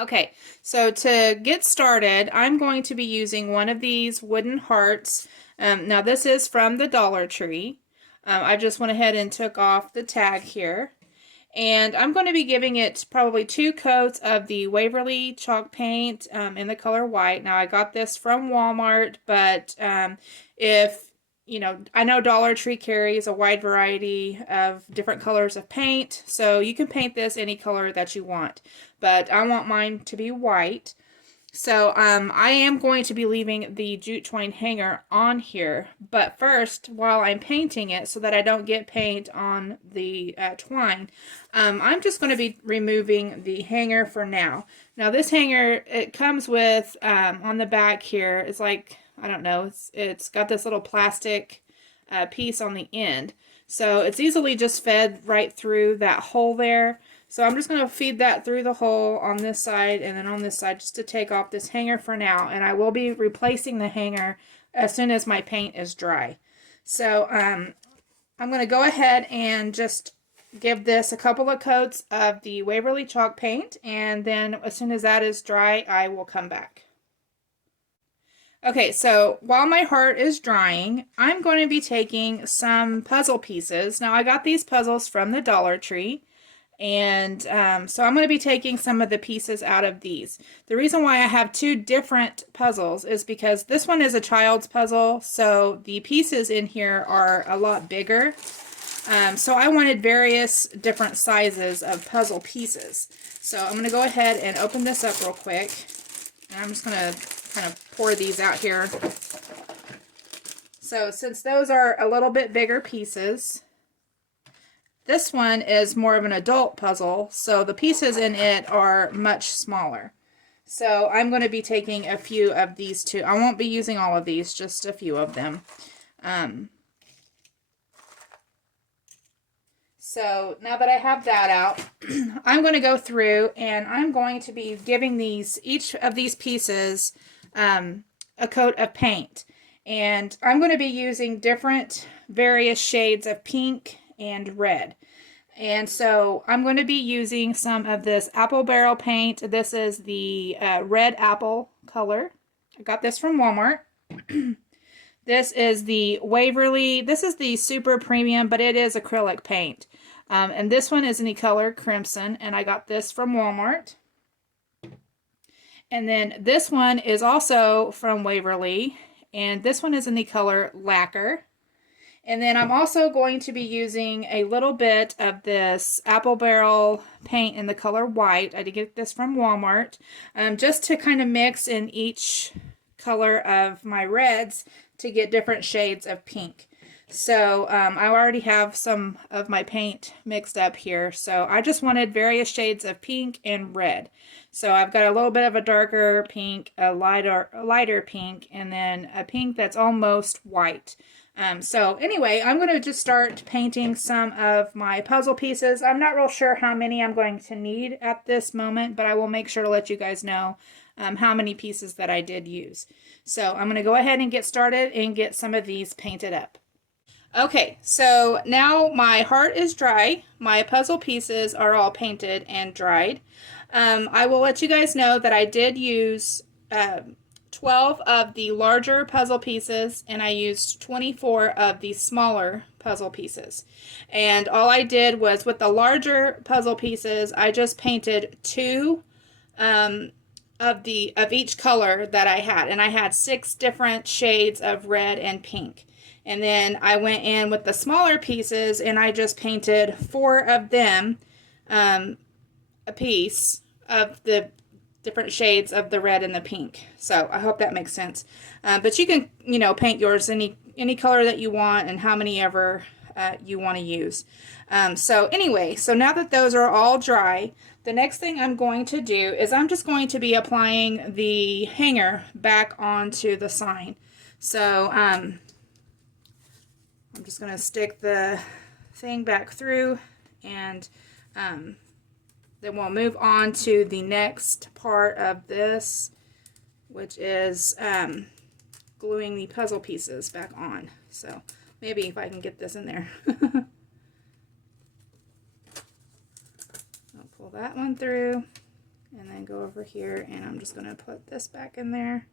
Okay, so to get started, I'm going to be using one of these wooden hearts. Now this is from the Dollar Tree. I just went ahead and took off the tag here. And I'm going to be giving it probably 2 coats of the Waverly chalk paint in the color white. Now I got this from Walmart, but if I know Dollar Tree carries a wide variety of different colors of paint, so you can paint this any color that you want. But I want mine to be white. So I am going to be leaving the jute twine hanger on here, but first, while I'm painting it so that I don't get paint on the twine, I'm just going to be removing the hanger for now. Now this hanger, it comes with, on the back here, it's like, I don't know, it's got this little plastic piece on the end. So it's easily just fed right through that hole there. So I'm just going to feed that through the hole on this side and then on this side just to take off this hanger for now. And I will be replacing the hanger as soon as my paint is dry. So I'm going to go ahead and just give this a couple of coats of the Waverly chalk paint. And then as soon as that is dry, I will come back. Okay, so while my heart is drying, I'm going to be taking some puzzle pieces. Now I got these puzzles from the Dollar Tree. And so I'm going to be taking some of the pieces out of these. The reason why I have 2 different puzzles is because this one is a child's puzzle, so the pieces in here are a lot bigger. So I wanted various different sizes of puzzle pieces. So I'm going to go ahead and open this up real quick. And I'm just going to kind of pour these out here. So since those are a little bit bigger pieces, this one is more of an adult puzzle, so the pieces in it are much smaller. So I'm going to be taking a few of these too. I won't be using all of these, just a few of them. So now that I have that out, I'm going to go through and I'm going to be giving each of these pieces a coat of paint. And I'm going to be using different various shades of pink and red. And so I'm going to be using some of this apple barrel paint. This is the red apple color. I got this from Walmart. This is the Waverly. This is the super premium, but it is acrylic paint. And this one is in the color crimson, and I got this from Walmart. And then this one is also from Waverly, and this one is in the color lacquer. And then I'm also going to be using a little bit of this apple barrel paint in the color white. I did get this from Walmart, just to kind of mix in each color of my reds to get different shades of pink. So I already have some of my paint mixed up here. So I just wanted various shades of pink and red. So I've got a little bit of a darker pink, a lighter pink, and then a pink that's almost white. So anyway, I'm going to just start painting some of my puzzle pieces. I'm not real sure how many I'm going to need at this moment, but I will make sure to let you guys know how many pieces that I did use. So I'm going to go ahead and get started and get some of these painted up. Okay, so now my heart is dry. My puzzle pieces are all painted and dried. I will let you guys know that I did use 12 of the larger puzzle pieces, and I used 24 of the smaller puzzle pieces. And all I did was, with the larger puzzle pieces, I just painted 2 of each color that I had, and I had 6 different shades of red and pink. And then I went in with the smaller pieces and I just painted 4 of them, a piece of the different shades of the red and the pink. So I hope that makes sense. But you can, paint yours any color that you want and how many ever you want to use. So anyway, so now that those are all dry, the next thing I'm going to do is I'm just going to be applying the hanger back onto the sign. So I'm just going to stick the thing back through, and then we'll move on to the next part of this, which is gluing the puzzle pieces back on. So maybe if I can get this in there. I'll pull that one through. and then go over here, and I'm just going to put this back in there.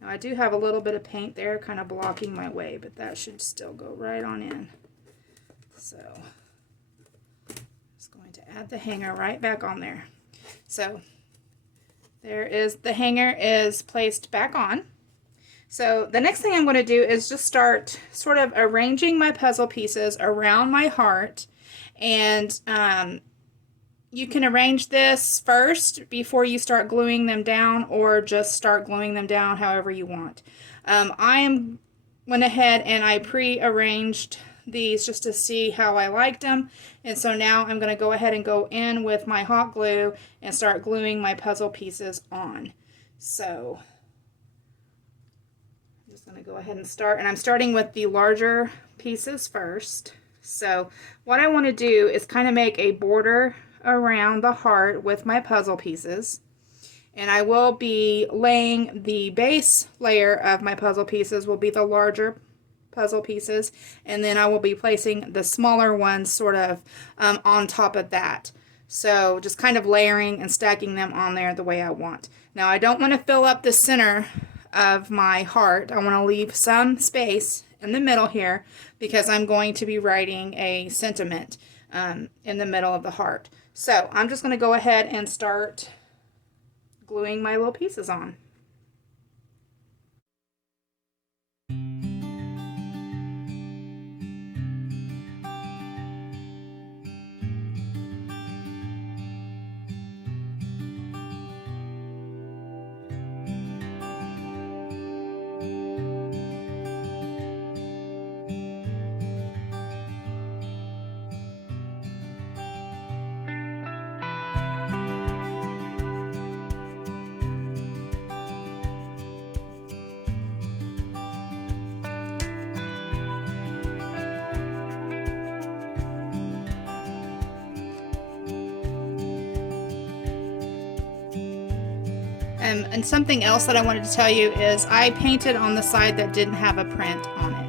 Now I do have a little bit of paint there kind of blocking my way, but that should still go right on in. So I'm just going to add the hanger right back on there. So there is, the hanger is placed back on. So the next thing I'm going to do is just start sort of arranging my puzzle pieces around my heart. And you can arrange this first before you start gluing them down, or just start gluing them down however you want. Went ahead and I pre-arranged these just to see how I liked them, and so now I'm going to go ahead and go in with my hot glue and start gluing my puzzle pieces on. So I'm just going to go ahead and start, and I'm starting with the larger pieces first. So what I want to do is kind of make a border around the heart with my puzzle pieces, and I will be laying the base layer of my puzzle pieces will be the larger puzzle pieces, and then I will be placing the smaller ones sort of on top of that. So just kind of layering and stacking them on there the way I want. Now I don't want to fill up the center of my heart. I want to leave some space in the middle here because I'm going to be writing a sentiment in the middle of the heart. So I'm just going to go ahead and start gluing my little pieces on. And something else that I wanted to tell you is I painted on the side that didn't have a print on it.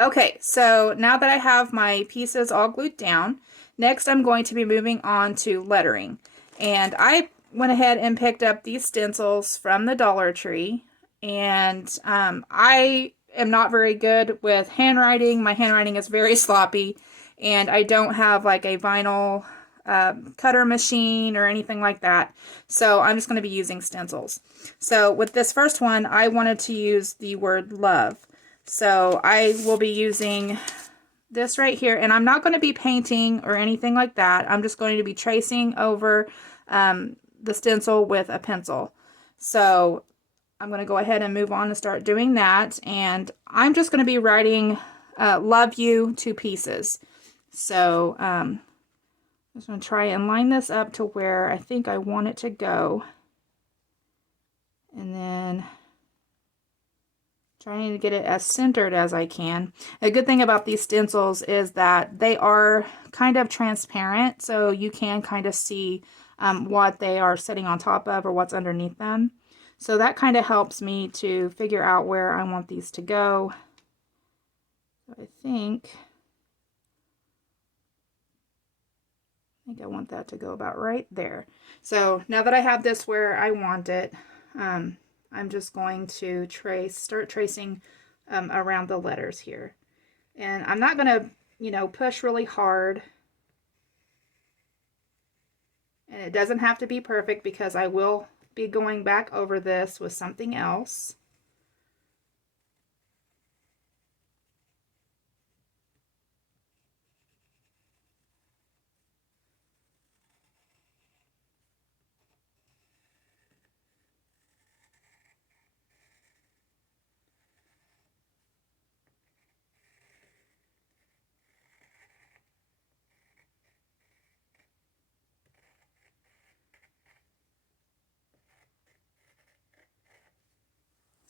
Okay, so now that I have my pieces all glued down, next I'm going to be moving on to lettering. And I went ahead and picked up these stencils from the Dollar Tree. And I am not very good with handwriting. My handwriting is very sloppy. And I don't have like a vinyl cutter machine or anything like that. So I'm just going to be using stencils. So with this first one, I wanted to use the word love. So I will be using this right here, and I'm not going to be painting or anything like that. I'm just going to be tracing over the stencil with a pencil. So I'm going to go ahead and move on and start doing that, and I'm just going to be writing love you to pieces. So I'm just going to try and line this up to where I think I want it to go, and then trying to get it as centered as I can. A good thing about these stencils is that they are kind of transparent, so you can kind of see what they are sitting on top of or what's underneath them. So that kind of helps me to figure out where I want these to go. I think I want that to go about right there. So now that I have this where I want it, I'm just going to start tracing around the letters here. And I'm not going to, push really hard. And it doesn't have to be perfect because I will be going back over this with something else.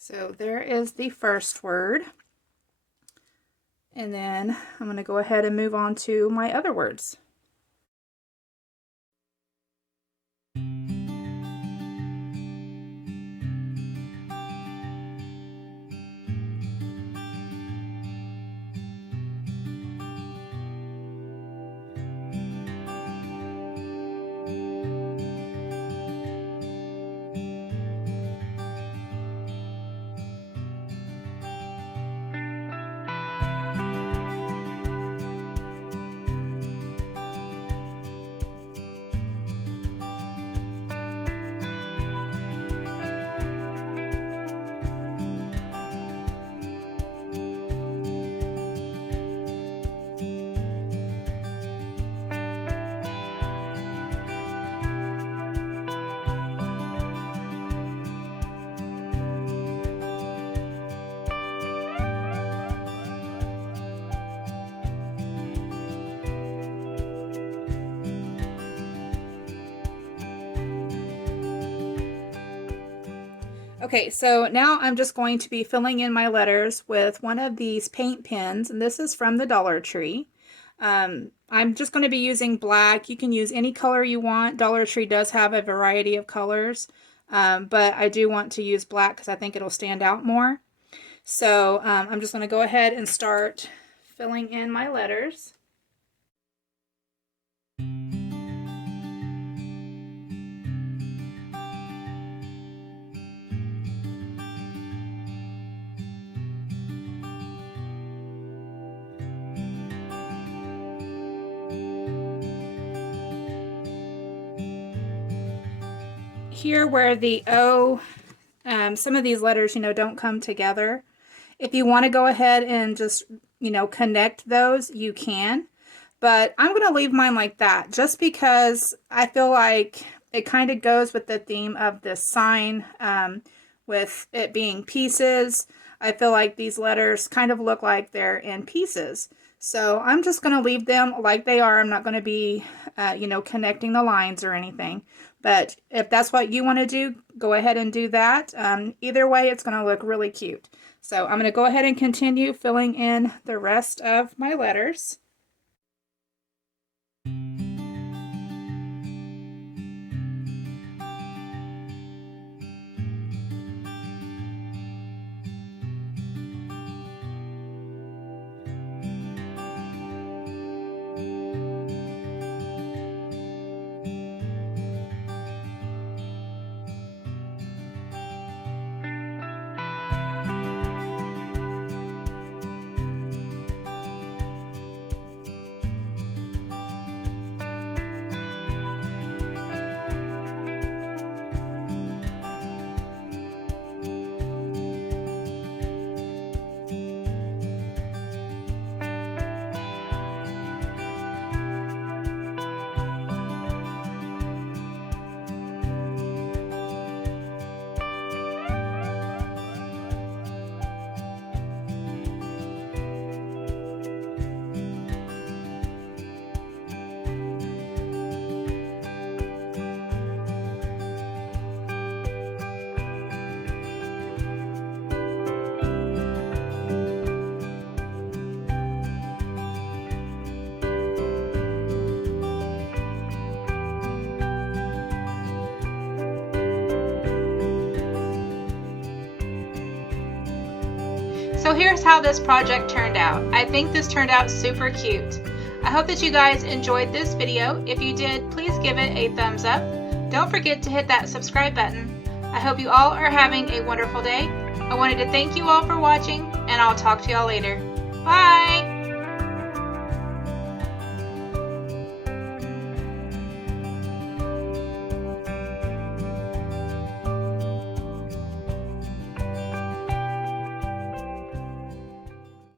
So there is the first word. And then I'm going to go ahead and move on to my other words. Okay, so now I'm just going to be filling in my letters with one of these paint pens, and this is from the Dollar Tree. I'm just going to be using black. You can use any color you want. Dollar Tree does have a variety of colors, but I do want to use black because I think it'll stand out more. So I'm just going to go ahead and start filling in my letters. Here where the O, some of these letters, don't come together. If you want to go ahead and just, connect those, you can. But I'm going to leave mine like that just because I feel like it kind of goes with the theme of this sign, with it being pieces. I feel like these letters kind of look like they're in pieces. So I'm just going to leave them like they are. I'm not going to be, connecting the lines or anything. But if that's what you want to do, go ahead and do that. Either way, it's going to look really cute. So I'm going to go ahead and continue filling in the rest of my letters. So here's how this project turned out. I think this turned out super cute. I hope that you guys enjoyed this video. If you did, please give it a thumbs up. Don't forget to hit that subscribe button. I hope you all are having a wonderful day. I wanted to thank you all for watching, and I'll talk to y'all later. Bye!